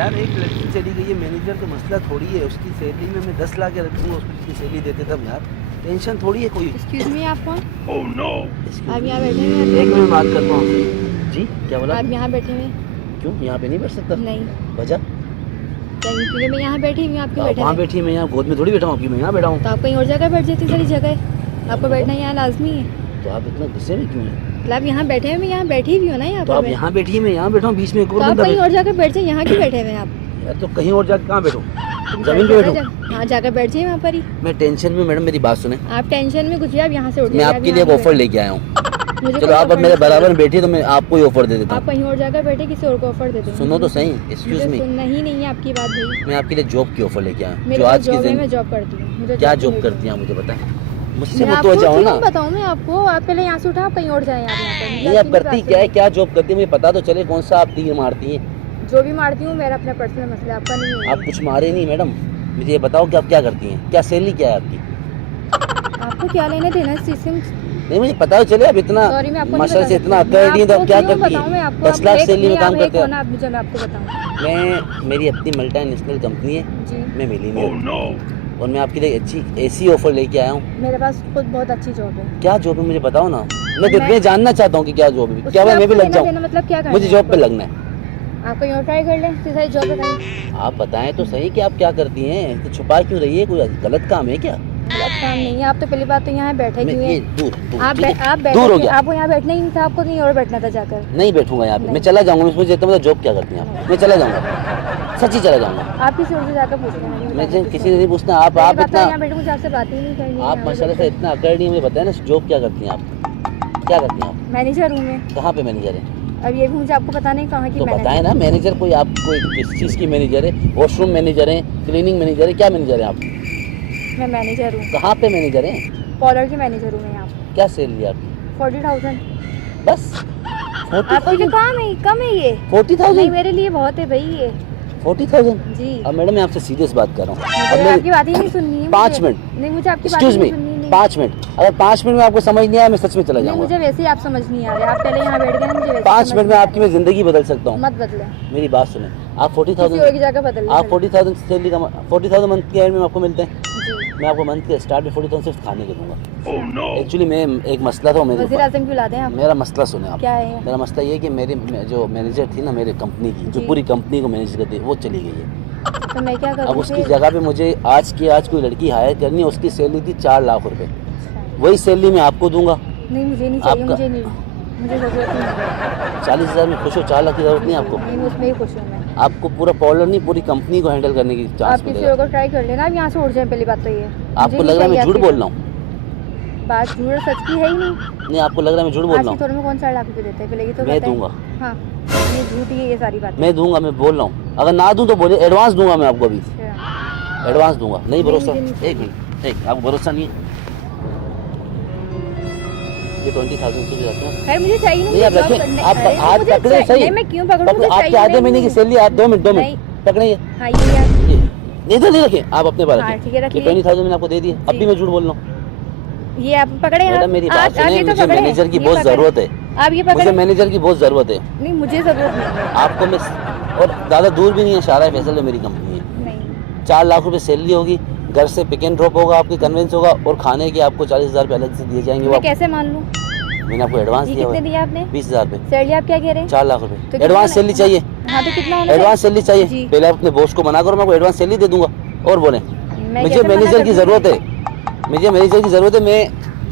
यार एक लड़की चली गई है मैनेजर, तो मसला थोड़ी है, उसकी सैलरी में मैं 10 लाख रखूँगा, उसको जितनी सैलरी देते तब यार टेंशन थोड़ी है कोई। एक्सक्यूज मी, आप कौन? ओह नो, आप यहाँ बैठे हुए एक हैं? मिनट बात करता हूँ आपसे। जी क्या बोला? आप यहाँ बैठे हुए हैं? क्यों यहाँ पे नहीं बैठ सकता? नहीं, वजह? क्योंकि मैं यहाँ बैठी हुई हूँ, आप क्यों बैठे वहाँ हैं? बैठी है, मैं यहाँ गोद में थोड़ी बैठा हूँ आपकी, मैं यहाँ बैठा हूँ। तो आप कहीं और जगह बैठ जाती, सारी जगह आपको बैठना यहाँ लाजमी है। तो आप इतना गुस्से में क्यों हैं? मतलब आप यहाँ बैठे हुए, मैं यहाँ बैठी भी हूँ ना, यहाँ तो आप पर यहाँ बैठी है, मैं यहाँ बैठा हूँ, बीच में एक तो और आप बंदा कहीं बैठा और जगह बैठ जाए, यहाँ क्यों बैठे हुए हैं आप? है। यार तो कहीं और जाकर कहाँ बैठूँ? जमीन पे बैठूँ? हाँ, जाकर बैठ जाइए वहाँ पर ही। मैं टेंशन में, मैडम मेरी बात सुने, आप टेंशन में कुछ भी, आप यहाँ से उठ मैं जाइए, आपके लिए एक ऑफर लेके आया हूँ। चलो आप अब मेरे बराबर में बैठिए तो मैं आपको ही ऑफर दे देता आप हूँ। कहीं और जगह बैठे, किसी और को ऑफर दे देंगे। सुनो तो सही, एक्सक्यूज मी, सुनना ही नहीं है आपकी बात भाई। मैं आपके लिए जॉब की ऑफर लेके आया हूँ, मेरे जो पास आज की जॉब है, मैं जिंदगी। जॉब करती हूँ। मुझे क्या की जॉब नहीं करती हैं आप मुझे बताएं, मुझसे मैं मत आपको तो जाओ क्यों ना। बताऊँ मैं आपको? आप पहले यहाँ से उठा, आप कहीं और जाएं, आप यहाँ पर नहीं आप करती क्या है, क्या जॉब करती है मुझे पता तो चले, कौन सा आप तीर मारती हैं? जो भी मारती हूँ मेरा अपना पर्सनल मसला, आपका नहीं है। आप कुछ मारे नहीं मैडम, मुझे ये बताओ कि आप क्या करती हैं, क्या सैलरी क्या है आपकी? आपको क्या लेना देना इस चीज़ से? नहीं मुझे पता तो चले, आप इतना सॉरी, मैं आपको नहीं मास्टर बता से सकती। इतना मैं अकड़ नहीं तो आप आपको क्या क्यों करती बताऊँ मैं हैं? आपको? 10 लाख आप सैलरी में एक- काम आप करते एक हैं हो ना, आप मुझे, मैं आपको बताऊँ। मैं, मेरी अपनी मल्टीनेशनल कंपनी है, जी, मैं मिलीनियर और मैं आपके लिए अच्छी ऐसी ऑफर लेके आया हूँ। मेरे पास खुद बहुत अच्छी जॉब है। क्या जॉब है मुझे बताओ ना, मैं जानना चाहता हूँ कि क्या जॉब है, क्या मैं भी लग जाऊँ? मतलब क्या करना मुझे है जॉब पे आपको? लगना है। आप कहीं और ट्राई कर लें, फिर सारी जॉब बताइए। आप बताएं तो सही कि आप क्या करती हैं, तो छुपा क्यों रही है, कोई गलत काम है क्या? गलत काम नहीं है। आप तो पहली बात तो यहाँ बैठे मैं क्यों ये हैं? दूर दूर आप ठीक है? आप बैठे दूर हो क्यों? गया, आपको यहाँ बैठना ही नहीं था, आपको कहीं और बैठना था जाकर। नहीं बैठूंगा यहाँ पे, मैं नहीं। चला जाऊंगा, मुझे इतना मतलब जॉब क्या करती हैं आप, मैं चला जाऊंगा, सच्ची चला जाऊंगा। आप किसी और से जाकर पूछ लेना, नहीं मैं बताना किसी से नहीं पूछना, आप पहली बात तो इतना, यहाँ बैठे, मुझे आपसे बात ही नहीं करनी है। आप मसाले से इतना अकड़ नहीं, मुझे बताए ना जॉब क्या करती हैं आप, क्या करती हैं आप, मैनेजर हूँ मैं। कहाँ पे मैनेजर है? अब ये भी मुझे आपको पता नहीं कहाँ की तो मैनेजर। बताएं ना, मैनेजर कोई आप कोई किस चीज़ की मैनेजर है, वॉशरूम मैनेजर है, क्लीनिंग मैनेजर है, क्या मैनेजर है आप? मैं मैनेजर हूँ, कहाँ पे मैनेजर है? पार्लर की मैनेजर हूँ मैं यहाँ। क्या सैलरी आपकी? 40,000। बस आपके लिए काम है, कम है ये? 40,000? नहीं, मेरे लिए बहुत है भाई ये। 40,000? जी, अब मैडम मैं आपसे सीरियस बात कर रहा हूँ, अब मुझे मैं आपकी बात ही नहीं सुननी है। 5 मुझे- मिनट, नहीं, मुझे आपकी बात एक्सक्यूज ही मी, नहीं सुननी। नहीं, 5 मिनट, अगर 5 मिनट में आपको समझ नहीं आया मैं सच में चला नहीं, जाऊंगा। मुझे वैसे ही आप समझ नहीं आ रहे। आप पहले यहाँ बैठ गए ना, मुझे वैसे 5 समझ मिनट में नहीं आ आपकी मैं जिंदगी बदल सकता रहा। हूँ। मत बदले, मेरी बात सुने, आप किसी और की 40,000, जगह बदल आप 40,000 सैलरी का 40,000 मंथ के एंड में आपको मिलते हैं, जी। मैं आपको मंथ के स्टार्ट में 40,000 सिर्फ खाने के दूंगा। एक्चुअली मैं एक मसला था मेरे वज़ीर ऊपर, आज़म क्यों लाते हैं आप? मेरा मसला सुने आप, क्या है? मेरा मसला ये है कि मेरे जो मैनेजर थी ना मेरे कंपनी की, जो जी। पूरी कंपनी को मैनेज करती है, वो चली गई है। तो मैं क्या अब करूँ उसकी फिर? जगह पे मुझे आज कोई लड़की हायर करनी है, उसकी सैलरी थी 4 लाख रुपए, वही सैलरी मैं आपको दूंगा। नहीं, मुझे नहीं चाहिए, आपका- मुझे नहीं, मुझे ज़रूरत नहीं है। 40,000 में खुश हो, 4 लाख की जरूरत नहीं है आपको। नहीं, उसमें ही खुश हूँ मैं। आपको पूरा पार्लर नहीं, पूरी कंपनी को हैंडल करने की आप चांस किसी मिलेगा। और को ट्राई कर लेना, आप यहाँ से उठ जाए, पहली बात तो ये। आपको मुझे लग रहा है नहीं मैं झूठ चाहिए बोल रहा हूँ? आपकी बात झूठ और सच की है ही नहीं। नहीं आपको लग रहा है मैं झूठ बोल आज रहा की हूँ? तौर में कौन 4 लाख रुपए देते हैं, पहले ये तो मैं बताएं। दूंगा, हाँ, ये झूठ ही है ये सारी बात। मैं दूंगा, मैं बोल रहा हूँ, अगर ना दूं तो बोले एडवांस दूंगा मैं आपको, अभी एडवांस दूंगा। नहीं भरोसा? मुझे नहीं एक मिनट, एक आपको भरोसा नहीं है? ये 20,000 से भी जाते हैं खैर मुझे चाहिए नहीं, आप रखें, आप हाथ पकड़े सही, नहीं, मैं क्यों पकड़ूं? मुझे आपके चाहिए आधे महीने की सैलरी, आप 2 मिनट नहीं। पकड़े ये, हाँ, ये यार, ये इधर नहीं रखें, आप अपने पास हाँ, रखें। ठीक है, रखिए। 20,000 मैंने आपको दे दी, अब भी जी। मैं झूठ बोल रहा हूँ? ये आप पकड़े हैं। मैडम मेरी आप- बात आप सुने, ये तो मुझे पकड़े हैं, मैनेजर की ये बहुत पकड़े। जरूरत है, आप ये मुझे पकड़े। मैनेजर की बहुत जरूरत है नहीं, मुझे जरूरत नहीं है। आपको। मैं और ज़्यादा दूर भी नहीं है, शारा फैसल में मेरी कंपनी है, नहीं, 4 लाख रुपए सैलरी होगी, घर से पिक एंड ड्रॉप होगा, आपकी कन्वेंस होगा, और खाने के आपको 40,000 रुपये अलग से दिए जाएंगे। वो मैं कैसे मान लूँ? मैंने आपको एडवांस ये दिया हुआ कितने है, दिया आपने? 20,000 रुपये, सैलरी आप क्या कह रहे हैं? 4 लाख तो रुपये कितना एडवांस होना- सैलरी चाहिए, हाँ, तो कितना होना एडवांस सैलरी चाहिए। जी। पहले अपने बॉस को मना करो, मैं आपको एडवांस सैलरी दे दूंगा। और बोले मैं मुझे कैसे मना मैनेजर कर की दूँ? ज़रूरत है, मुझे मैनेजर की ज़रूरत है। मैं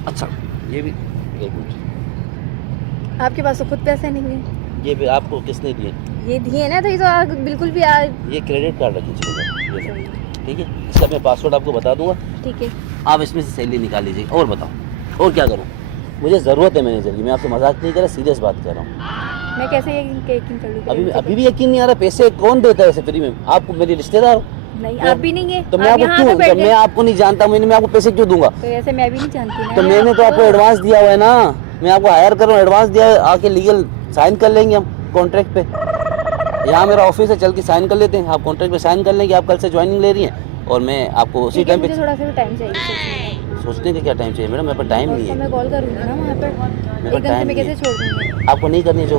अच्छा ये भी एक मिनट, आपके पास तो खुद पैसे नहीं है। ये भी आपको किसने दिए? ये दिए ना, तो ये तो बिल्कुल भी ये क्रेडिट कार्ड रखिए चलेगा, ये लो, ठीक है। इसका मैं पासवर्ड आपको बता दूंगा, ठीक है। आप इसमें से सैलरी निकाल लीजिए। और बताओ और क्या करूँ, मुझे ज़रूरत है मैनेजर की, मैं आपसे मजाक नहीं कर रहा, सीरियस बात कर रहा हूँ। मैं कैसे यकीन कर लूँ? अभी भी यकीन नहीं आ रहा, पैसे कौन देता है ऐसे फ्री में? आप मेरे रिश्तेदार हो, नहीं, मैं- आप भी नहीं है। तो मैं आप आपको यहाँ क्यों, आकर बैठ जब मैं गए। आपको नहीं जानता, मैं आपको पैसे क्यों दूंगा? तो ऐसे मैं भी नहीं जानती ना। तो मैंने तो आपको एडवांस दिया हुआ है ना, मैं आपको हायर कर रहा हूँ, एडवांस दिया है, आके लीगल साइन कर लेंगे हम कॉन्ट्रैक्ट पे। यहाँ मेरा ऑफिस है, चल के साइन कर लेते हैं, आप कॉन्ट्रैक्ट पे साइन कर लेंगे, आप कल से ज्वाइनिंग ले रही हैं, और मैं आपको उसी ठीक है, टाइम पे। मुझे थोड़ा सा टाइम चाहिए सोचने का। सोचने का क्या टाइम चाहिए मैडम, मेरे पास टाइम नहीं तो है। मैं कॉल करूँगी ना वहाँ पर, मेरे पास एकदम से टाइम मैं नहीं कैसे है। छोड़ दूँगी? आपको नहीं करनी है जो,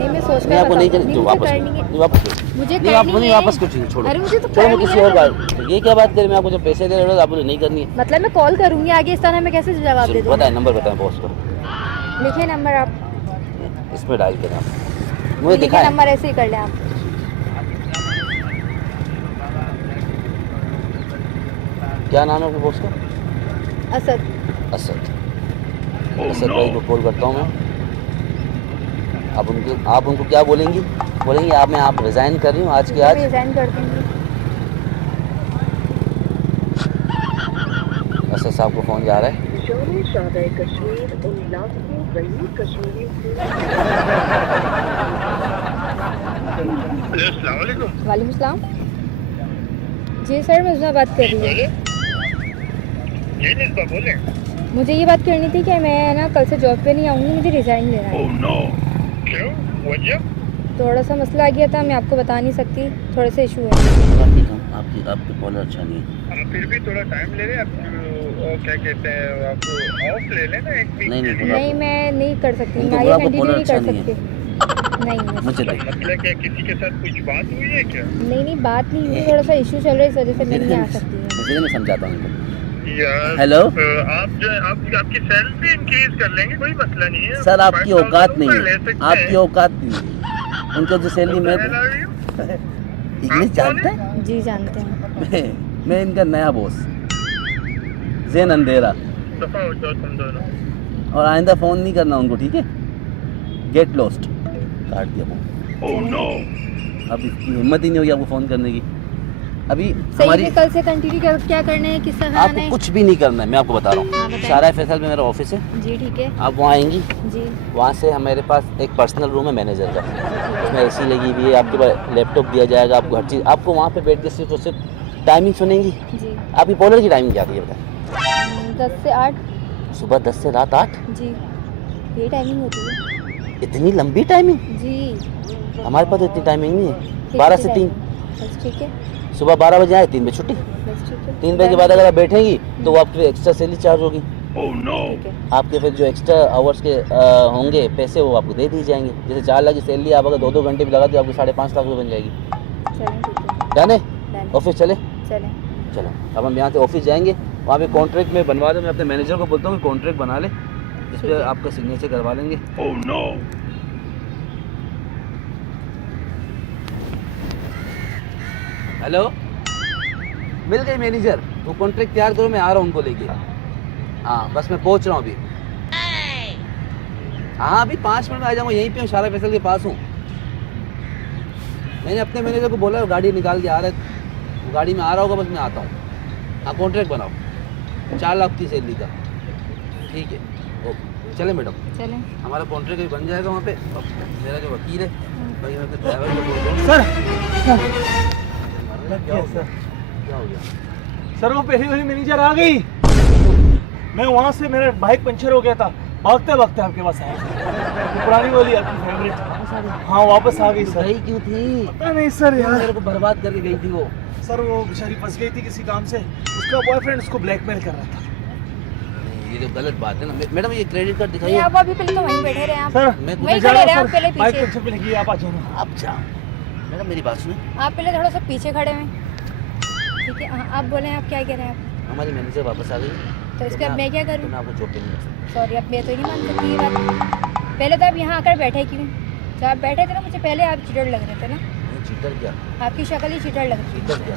नहीं मैं सोच नहीं कर आपको नहीं बताऊंगी। करनी तो मुझे वापस करनी है। नहीं वापस मुझे नहीं आप करनी नहीं है। वापस कुछ नहीं छोड़ो अरे मुझे तो छोड़ो मैं करनी किसी है और ना। बात ये क्या बात करें मैं आपको जब पैसे दे रहा हूँ आप मुझे नहीं करनी है मतलब मैं कॉल करूंगी आगे, इस तरह मैं कैसे जवाब दे दूँ? बताएं नंबर बताएं बॉस को लिखिए नंबर आप, इसमें डायल करें आप मुझे लिखिए दिखाएं नंबर ऐसे ही कर लें आप। क्या नाम है आपके बॉस का असद। असद असद भाई को कॉल करता हूँ मैं आप उनको क्या बोलेंगी आप रिज़ाइन कर रही हूँ आज के आज रिजाइन कर दूंगी। असद साहब को फ़ोन जा रहा है वालेकुम सलाम। जी सर मैं उसमें बात कर रही हूँ। बोले मुझे ये बात करनी थी कि मैं ना कल से जॉब पे नहीं आऊँगी, मुझे रिज़ाइन लेना है। क्यों वजह? थोड़ा सा मसला आ गया था, मैं आपको बता नहीं सकती, थोड़े से इशू है। आपकी कॉलर अच्छा नहीं है फिर भी थोड़ा टाइम ले रहे हैं क्या कहते हैं आपको ऑफ ले लेना एक वीक नहीं, के नहीं, लिए। नहीं मैं नहीं कर सकती, उनको मैं बोला ये आपको कंटिन्यू कॉलर नहीं अच्छा कर नहीं है। सकती। नहीं मुझे दे मतलब क्या किसी के साथ कुछ बात हुई है क्या? नहीं बात नहीं हुई, थोड़ा सा इशू चल रहा है, इस वजह से मैं नहीं आ सकती। मुझे मैं समझाता हूँ इनको यार हेलो? आप जो आपकी सैलरी इंक्रीज कर लेंगे, कोई मसला नहीं है। सर आपकी 5,000 औकात नहीं ऊपर ले है सकते आपकी हैं। औकात नहीं है उनको जो सैलरी मैं I love you। इंग्लिश जानते हैं जी जानते हैं। मैं इनका नया बॉस जैन अंधेरा दफा हो जाओ तुम दोनों। और आइंदा फ़ोन नहीं करना उनको ठीक है गेट लॉस्ट काट दिया फोन अब इसकी हिम्मत ही नहीं होगी आपको फ़ोन करने की अभी सही हमारी में कल से कंटिन्यू क्या करना है, किस तरह आना आपको है? कुछ भी नहीं करना है मैं आपको बता रहा हाँ, हूँ बताएं। सारा फैसल में मेरा ऑफिस है जी ठीक है। आप वहाँ आएंगी जी वहाँ से हमारे पास एक पर्सनल रूम है मैनेजर का उसमें एसी लगी हुई है आपके पास लैपटॉप दिया जाएगा आपको हर चीज़ आपको वहाँ पे बैठ के सिर्फ और सिर्फ टाइमिंग सुनेंगी जी। आपकी पॉलर की टाइमिंग क्या थी ये बताएं 10 से 8। सुबह 10 से रात 8 जी ये टाइमिंग होती है। इतनी लंबी टाइमिंग जी हमारे पास तो इतनी टाइमिंग नहीं है 12 से 3 बस ठीक है। सुबह 12 बजे आए 3 बजे छुट्टी बस ठीक है। 3 बजे के बाद अगर आप बैठेंगी तो वो आपकी एक्स्ट्रा सैलरी चार्ज होगी ठीक है। आपके फिर जो एक्स्ट्रा आवर्स के होंगे पैसे वो आपको दे दिए जाएंगे जैसे 4 लाख की सैलरी आप अगर 2-2 घंटे भी लगा तो आपको 5.5 लाख रुपये बन जाएगी चलें ठीक है। जाने Done। ऑफिस चले चलें। चलो अब हम यहाँ से ऑफिस जाएंगे वहाँ पे कॉन्ट्रैक्ट में बनवा दो मैं अपने मैनेजर को बोलता हूँ कि कॉन्ट्रैक्ट बना ले जिस ठीक पर है। आपका सिग्नेचर करवा लेंगे हेलो मिल गई मैनेजर वो कॉन्ट्रैक्ट तैयार करो मैं आ रहा हूँ उनको लेके हाँ बस मैं पहुँच रहा हूँ अभी हाँ अभी 5 मिनट में आ जाऊँगा यहीं पे हूँ शारा फैसल के पास हूँ मैंने अपने मैनेजर को बोला वो गाड़ी निकाल के आ रहा है वो गाड़ी में आ रहा होगा बस मैं आता हूँ हाँ कॉन्ट्रैक्ट बनाओ 4 लाख की सैलरी का ठीक है ओके चलें मैडम चलें। हमारा कॉन्ट्रैक्ट भी बन जाएगा वहाँ पे अब मेरा जो वकील है भाई मैं अपने ड्राइवर को बोल रहा हूँ सर क्या हो सर क्या हो गया सर वो पहली वाली मैनेजर आ गई मैं वहाँ से मेरा बाइक पंचर हो गया था भागते भागते आपके पास आया वो पुरानी वाली आपकी फेवरेट हाँ वापस आ गई सर गई क्यों थी पता नहीं सर यार मेरे को बर्बाद करके गई थी वो सर वो बेचारी फंस गई थी किसी काम से उसका बॉयफ्रेंड उसको ब्लैकमेल कर रहा था ये जो गलत बात है ना मैडम ये क्रेडिट कार्ड नहीं दिखाइए आप अभी पहले तो वहीं बैठे रहे आप। सर मैं वहीं जा खड़े रहा रहे हूँ आप पहले सर बाइक पीछे। पंचर पे लगी है, आप आ जाना आप जाओ मैडम मेरी बात सुने आप पहले थोड़ा सा पीछे खड़े हुए ठीक है। हाँ आप बोलें आप क्या कह रहे हैं आप? हमारी मैनेजर वापस आ गई तो इसके अब मैं क्या तो करूँ? मैं आपको जॉब पे नहीं रख सॉरी अब मैं तो नहीं मान सकती ये बात। पहले तो आप यहाँ आकर बैठे क्यों? जब आप बैठे थे ना मुझे पहले आप चिड़र लग रहे थे ना, सकता चीटर क्या आपकी शक्ल ही चिड़र लग रही चीटर क्या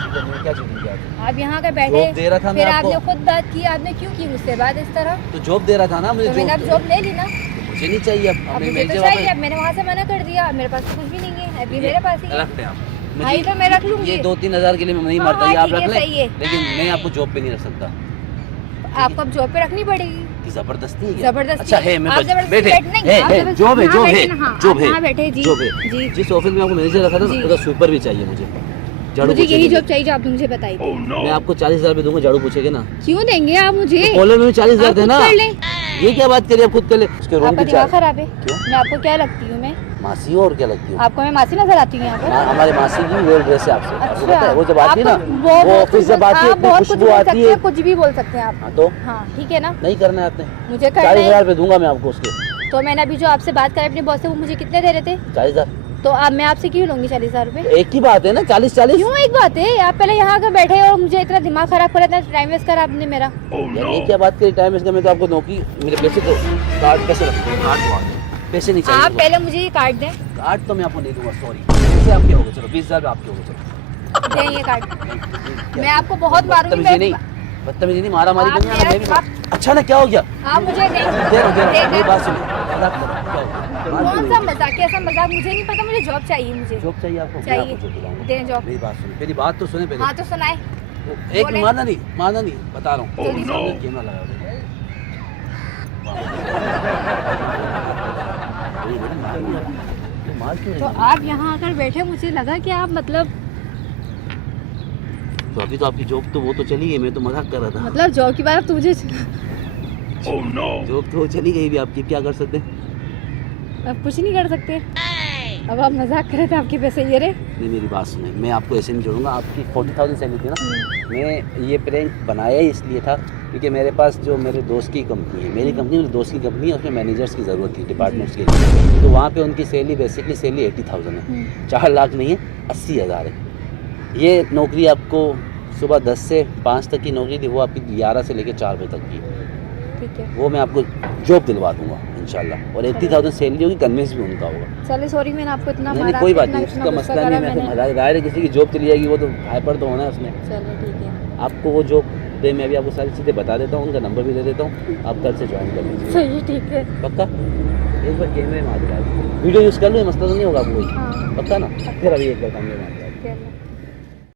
चीटर मैं क्या चीटर क्या थी? आप यहाँ आकर जॉब बैठे दे रहा था मैं फिर आपको आपने खुद बात की, आपने क्यों की मुझसे बात इस तरह? तो जॉब दे रहा था ना मुझे तो मैंने अब जॉब जॉब ले ली ना, मुझे नहीं चाहिए अब अब हमें मुझे तो मैनेजर चाहिए। वापस अब मैंने वहाँ से मना कर दिया, अब मेरे पास तो कुछ भी नहीं है, अभी मेरे पास ही है। रखते हैं आप हाँ, ये तो मैं रख लूंगी। ये 2-3 हज़ार के लिए मैं नहीं हाँ, मरता हाँ, ये आप ठीक है, रख लें सही है। लेकिन मैं आपको जॉब पे नहीं रख सकता आपको अब जॉब पे रखनी पड़ेगी। कि जबरदस्ती है क्या? जबरदस्ती अच्छा है मैं आप जबरदस्ती बैठे बैठ नहीं, आप है जबरदस्ती जॉब है यहाँ जॉब है बैठे ना, हाँ, जॉब आप यहाँ बैठे, जी, जॉब है जी। जिस ऑफिस में आपको मैनेजर रखा था जी। ना उसका स्वीपर भी चाहिए मुझे झाड़ू मुझे पोछे यही के जॉब लिए। चाहिए जो आपने मुझे बताई थी। मैं आपको 40,000 रुपये दूंगा झाड़ू पूछेगे ना क्यों देंगे आप मुझे? कॉलर में 40,000 आप खुद देना कर लें। ये क्या बात करिए आप खुद कर ले उसके रूम आपका की दिमाग चार्ज खराब है? क्यों? मैं आपको क्या लगती हूँ? मैं मासी हो और क्या लगती हूँ आपको मैं मासी नजर आती हूँ यहाँ पर? हमारे मासी की वेल ड्रेस है आपसे आपको पता है वो जब आती है ना आप तो वो ऑफिस जब आती है आप इतनी बहुत कुछ खुशबू बोल आती सकते है हैं, कुछ भी बोल सकते हैं आप। हाँ तो हाँ ठीक है ना, नहीं करना है आपने मुझे करना 40,000 है। रुपये दूंगा मैं आपको उसके तो मैंने अभी जो आपसे बात करी अपने बॉस से, वो मुझे कितने दे रहे थे? 40,000। तो अब मैं आपसे क्यों लूंगी 40,000 रुपए? एक ही बात है ना, 40-40। क्यों एक बात है? आप पहले यहाँ आकर बैठे और मुझे इतना दिमाग खराब करा, इतना टाइम वेस्ट करा आपने मेरा। यार ये क्या बात करी टाइम इसका? मैं तो आपको नौकरी, मेरे पैसे तो कार्ड पैसे रखते हैं, कार्ड दो, पैसे नहीं चाहिए। आप पहले मुझे ये कार्ड दें। कार्ड तो मैं आपको नहीं दूंगा, सॉरी। पैसे आपके हो गए, चलो 20,000 आपके हो गए, चलो दें ये कार्ड। मैं आपको बहुत मारूंगी। बदतमीजी नहीं, बदतमीजी नहीं, मारा मारी आप नहीं, मैं भी मेरा- अच्छा ना, क्या हो गया? आप मुझे दें। दे रहा हूं, दें। मेरी बात सुनो, मजाक कर रहा हूं, क्या हो गया? कौन सा मजाक है? ऐसा मजाक मुझे नहीं पता, मुझे जॉब चाहिए मुझे। जॉब चाहिए आपको? मैं चाहिए। आपको जॉब दिलाऊंगा। दें जॉब। मेरी बात सुनो, मेरी बात तो सुने पहले। हाँ तो सुनाए। एक बोले। मारना नहीं, बता रहा हूँ। जल्दी से। कैमरा लगा दो। मार क्यों तो रही है? आप यहाँ आकर बैठे, मुझे लगा कि आप मतलब तो अभी तो आपकी जॉब तो वो तो चली गई, मैं तो मजाक कर रहा था। मतलब जॉब की बात, अब तो मुझे जॉब तो वो चली गई भी, आपकी क्या कर सकते हैं? अब कुछ नहीं कर सकते। अब आप मजाक कर रहे थे, आपके पैसे ये रहे। नहीं मेरी बात सुने, मैं आपको ऐसे नहीं जोड़ूंगा। आपकी 40,000 सैलरी थी ना, मैं ये प्रैंक बनाया ही इसलिए था क्योंकि मेरे पास जो मेरे दोस्त की कंपनी है, मेरी कंपनी मेरे दोस्त की कंपनी है, उसमें मैनेजर्स की ज़रूरत थी डिपार्टमेंट्स के लिए। तो वहाँ पे उनकी सैलरी बेसिकली सैलरी 80,000 है, 4 लाख नहीं है, 80,000 है। ये नौकरी आपको सुबह 10 से 5 तक की नौकरी थी, वो आपकी 11 से लेकर 4 बजे तक की है। ठीक है, वो मैं आपको जॉब दिलवा दूंगा इंशाल्लाह, और 80,000 सैलरी होगी, कन्विंस भी उनका होगा। चलिए सॉरी, मैंने आपको इतना नहीं मारा। नहीं कोई बात इतना- नहीं, इतना उसका गुस्सा मसला नहीं करा है। मैं मैंने। तो जाहिर है किसी की जॉब चली जाएगी, वो तो हाइपर तो होना है उसने। चलो ठीक है, आपको वो जॉब दे, मैं अभी आपको सारी चीज़ें बता देता हूँ, उनका नंबर भी दे देता हूँ, आप कल से ज्वाइन कर लीजिए। सही है, ठीक है। पक्का? एक बार कैमरे में आ जाए, वीडियो यूज़ कर लो, ये मसला तो नहीं होगा आपको कोई? हाँ। पक्का ना? फिर अभी एक बार कैमरे में